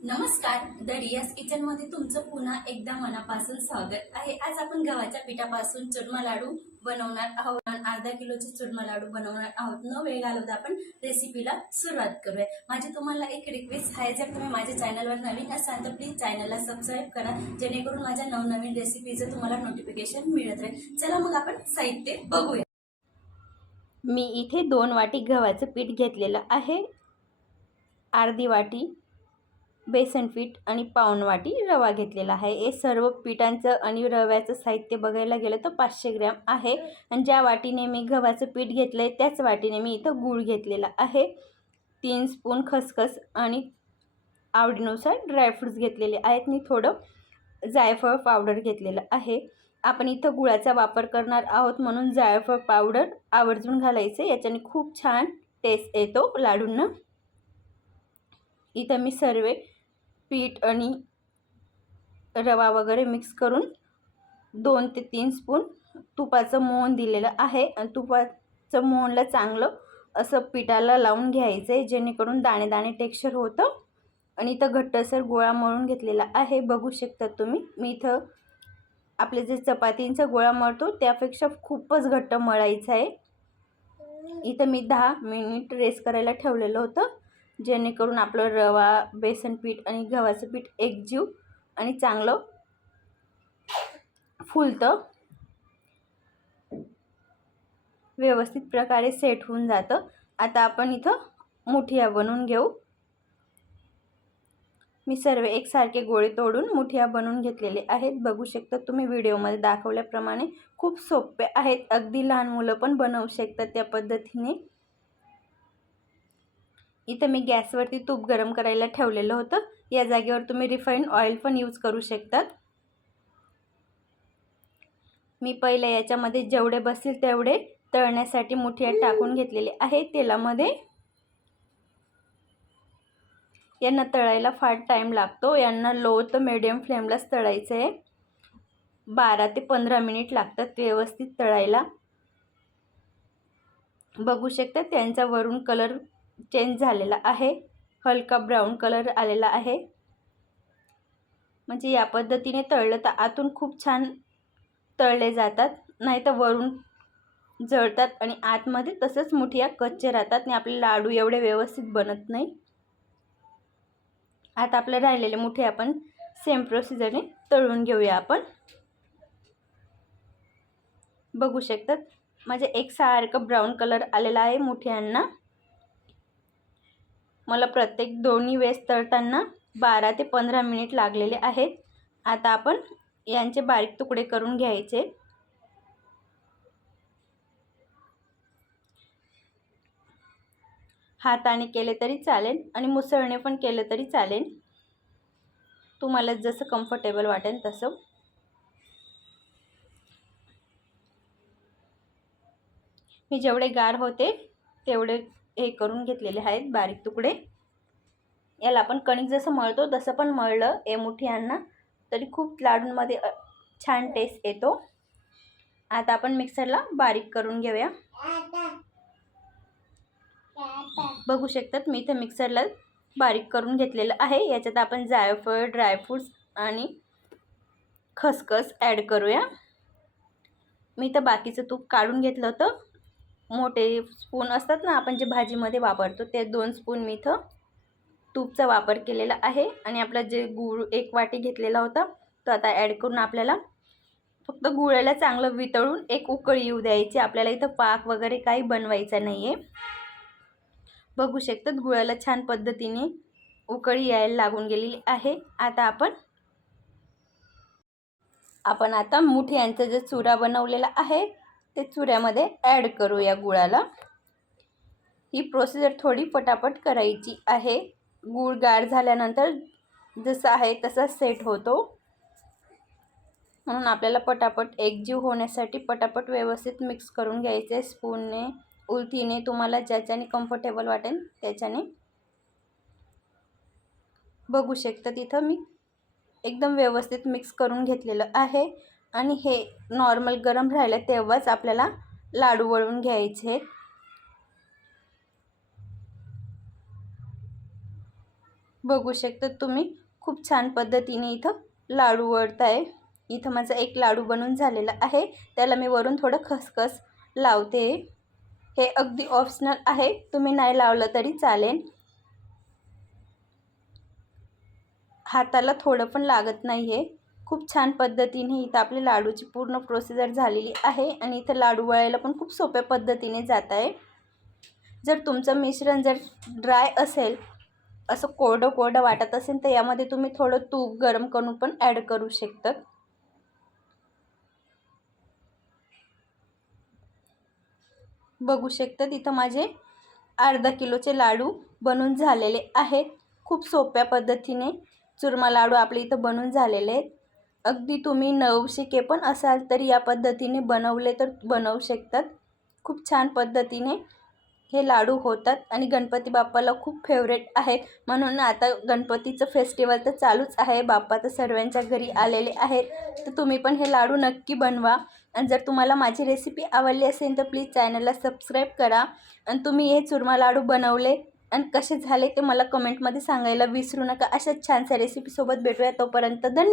नमस्कार, द रियाज किचन मध्ये तुमचं पुन्हा एकदा मनापासून स्वागत आहे। आज आपण गव्हाच्या पिठापासून चुरमा लाडू बनवणार आहोत। अर्धा किलोचे चुरमा लाडू बनवणार आहोत। न वेळ घालवता आपण रेसिपीला सुरुवात करूया। माझी तुम्हाला एक रिक्वेस्ट आहे, जर तुम्ही माझ्या चॅनलवर नवीन असाल तर प्लीज चॅनलला सबस्क्राईब करा, जेणेकरून माझ्या नवनवीन रेसिपीचं तुम्हाला नोटिफिकेशन मिळत राहील। चला मग आपण साहित्य बघूया। मी इथे 2 वाटी गव्हाचं पीठ घेतलेलं आहे, अर्धी वाटी बेसन पीठ आणि पाऊण वाटी रवा घेतलेला आहे। हे सर्व पिठांचं आणि रव्याचं साहित्य बघायला गेलं तर 500 ग्रॅम आहे। आणि ज्या वाटीने मी गव्हाचं पीठ घेतलंय त्याच वाटीने मी इथं गूळ घेतलेला आहे। 3 स्पून खसखस आणि आवडीनुसार ड्रायफ्रुट्स घेतलेले आहेत। मी थोडं जायफळ पावडर घेतलेलं आहे। आपण इथं गुळाचा वापर करणार आहोत, म्हणून जायफळ पावडर आवर्जून घालायचे, याच्याने खूप छान टेस्ट येतो लाडूंना। इथं मी सर्व पीठ आणि रवा वगैरे मिक्स करून 2 ते 3 स्पून तुपाचं मोहन दिलेलं आहे। आणि तुपाचं मोहनला चांगलं असं पिठाला लावून घ्यायचं आहे, जेणेकरून दाणे दाणे टेक्स्चर होतं। आणि इथं घट्टसर गोळा मळून घेतलेला आहे, बघू शकता तुम्ही। मी इथं आपले जे चपातींचा गोळा मळतो त्यापेक्षा खूपच घट्ट मळायचं आहे। इथं मी 10 मिनिट रेस्ट करायला ठेवलेलं होतं, जेणेकरून आपलं रवा, बेसन पीठ आणि गव्हाचं पीठ एकजीव आणि चांगलं फुलतं, व्यवस्थित प्रकारे सेट होऊन जातं। आता आपण इथं मुठिया बनवून घेऊ। मी सर्व एकसारखे गोळे तोडून मुठिया बनवून घेतलेले आहेत, बघू शकता तुम्ही। व्हिडिओमध्ये दाखवल्याप्रमाणे खूप सोपे आहेत, अगदी लहान मुलं पण बनवू शकतात त्या पद्धतीने। इथं मी गॅसवरती तूप गरम करायला ठेवलेलं होतं, या जागेवर तुम्ही रिफाइंड ऑइल पण यूज करू शकतात। मी पहिले याच्यामध्ये जेवढे बसतील तेवढे तळण्यासाठी मुठिया टाकून घेतलेले आहे तेलामध्ये। यांना तळायला फार टाइम लागतो, यांना लो तर मीडियम फ्लेमलाच तळायचं आहे। 12 ते 15 मिनिट लागतात व्यवस्थित तळायला। बघू शकता त्यांचा वरून कलर चेंज झालेला आहे, हलका ब्राऊन कलर आलेला आहे। म्हणजे या पद्धतीने तळलं तर आतून खूप छान तळले जातात, नाही तर वरून जळतात आणि आतमध्ये तसंच मुठिया कच्चे राहतात आणि आपले लाडू एवढे व्यवस्थित बनत नाही। आता आपले राहिलेले मुठे आपण सेम प्रोसिजरने तळून घेऊया आपण। बघू शकतात म्हणजे एकसारखं ब्राऊन कलर आलेला आहे मुठ्यांना। मला प्रत्येक दोन्ही वेळेस तळताना 12 ते 15 मिनिट लागलेले आहेत। आता आपण यांचे बारीक तुकडे करून घ्यायचे। हाताने केले तरी चालेल आणि मुसळणे पण केले तरी चालेल, तुम्हाला जसं कम्फर्टेबल वाटेल तसं। मी जेवढे गार होते तेवढे हे करून घेतलेले आहेत बारीक तुकडे। याला आपण कणिक जसं मळतो तसं पण मळलं ए मुठियांना तरी खूप लाडूंमध्ये छान टेस्ट येतो। आता आपण मिक्सरला बारीक करून घेऊया। बघू शकतात मी इथे मिक्सरला बारीक करून घेतलेलं आहे। याच्यात आपण जायफळ, ड्रायफ्रुट्स आणि खसखस ॲड करूया। मी इथं बाकीचं तूप काढून घेतलं होतं, मोठे स्पून असतात ना आपण जे भाजीमध्ये वापरतो ते 2 स्पून मी इथं तूपचा वापर केलेला आहे। आणि आपला जे गूळ 1 वाटी घेतलेला होता तो आता ॲड करून आपल्याला फक्त गुळाला चांगलं वितळून एक उकळी येऊ द्यायची। आपल्याला इथं पाक वगैरे काही बनवायचा नाही आहे। बघू शकतात गुळाला छान पद्धतीने उकळी यायला लागून गेलेली आहे। आता आपण आता मुठियांचा जे चुरा बनवलेला आहे ते चुऱ्यामध्ये ॲड करूया गुळाला। ही प्रोसिजर थोडी पटापट करायची आहे, गूळ गार झाल्यानंतर जसं आहे तसा सेट होतो, म्हणून आपल्याला पटापट एकजीव होण्यासाठी पटापट व्यवस्थित मिक्स करून घ्यायचे स्पूनने, उलथीने, तुम्हाला ज्याच्याने कम्फर्टेबल वाटेल त्याच्याने। बघू शकता तिथं मी एकदम व्यवस्थित मिक्स करून घेतलेलं आहे। आणि हे नॉर्मल गरम राहिलं तेव्हाच आपल्याला लाडू वळून घ्यायचे। बघू शकता तुम्ही खूप छान पद्धतीने इथं लाडू वळत आहे. इथं माझा एक लाडू बनून झालेला आहे. त्याला मी वरून थोडं खसखस लावते. हे अगदी ऑप्शनल आहे, तुम्ही नाही लावलं तरी चालेल. हाताला थोडं पण लागत नाही आहे. खूप छान पद्धतीने इथं आपली लाडूची पूर्ण प्रोसिजर झालेली आहे आणि इथं लाडू वळायला पण खूप सोप्या पद्धतीने जात आहे. जर तुमचं मिश्रण जर ड्राय असेल, असं कोरडं कोरडं वाटत असेल, तर यामध्ये तुम्ही थोडं तूप गरम करून पण ॲड करू शकता. बघू शकता इथं माझे अर्धा किलोचे लाडू बनून झालेले आहेत. खूप सोप्या पद्धतीने चुरमा लाडू आपले इथं बनून झालेले आहेत. अगदी तुम्ही नवशिके पण असाल तरी या पद्धतीने बनवले तर बनवू शकतात. खूप छान पद्धतीने हे लाडू होतात आणि गणपती बाप्पाला खूप फेवरेट आहेत. म्हणून आता गणपतीचं फेस्टिवल तर चालूच आहे. बाप्पा तर सर्वांच्या घरी आलेले आहेत. तर तुम्ही पण हे लाडू नक्की बनवा. आणि जर तुम्हाला माझी रेसिपी आवडली असेल तर प्लीज चॅनलला सबस्क्राईब करा. आणि तुम्ही हे चुरमा लाडू बनवले आणि कसे झाले ते मला कमेंटमध्ये सांगायला विसरू नका. अशाच छानशा रेसिपीसोबत भेटूया. तोपर्यंत धन्यवाद.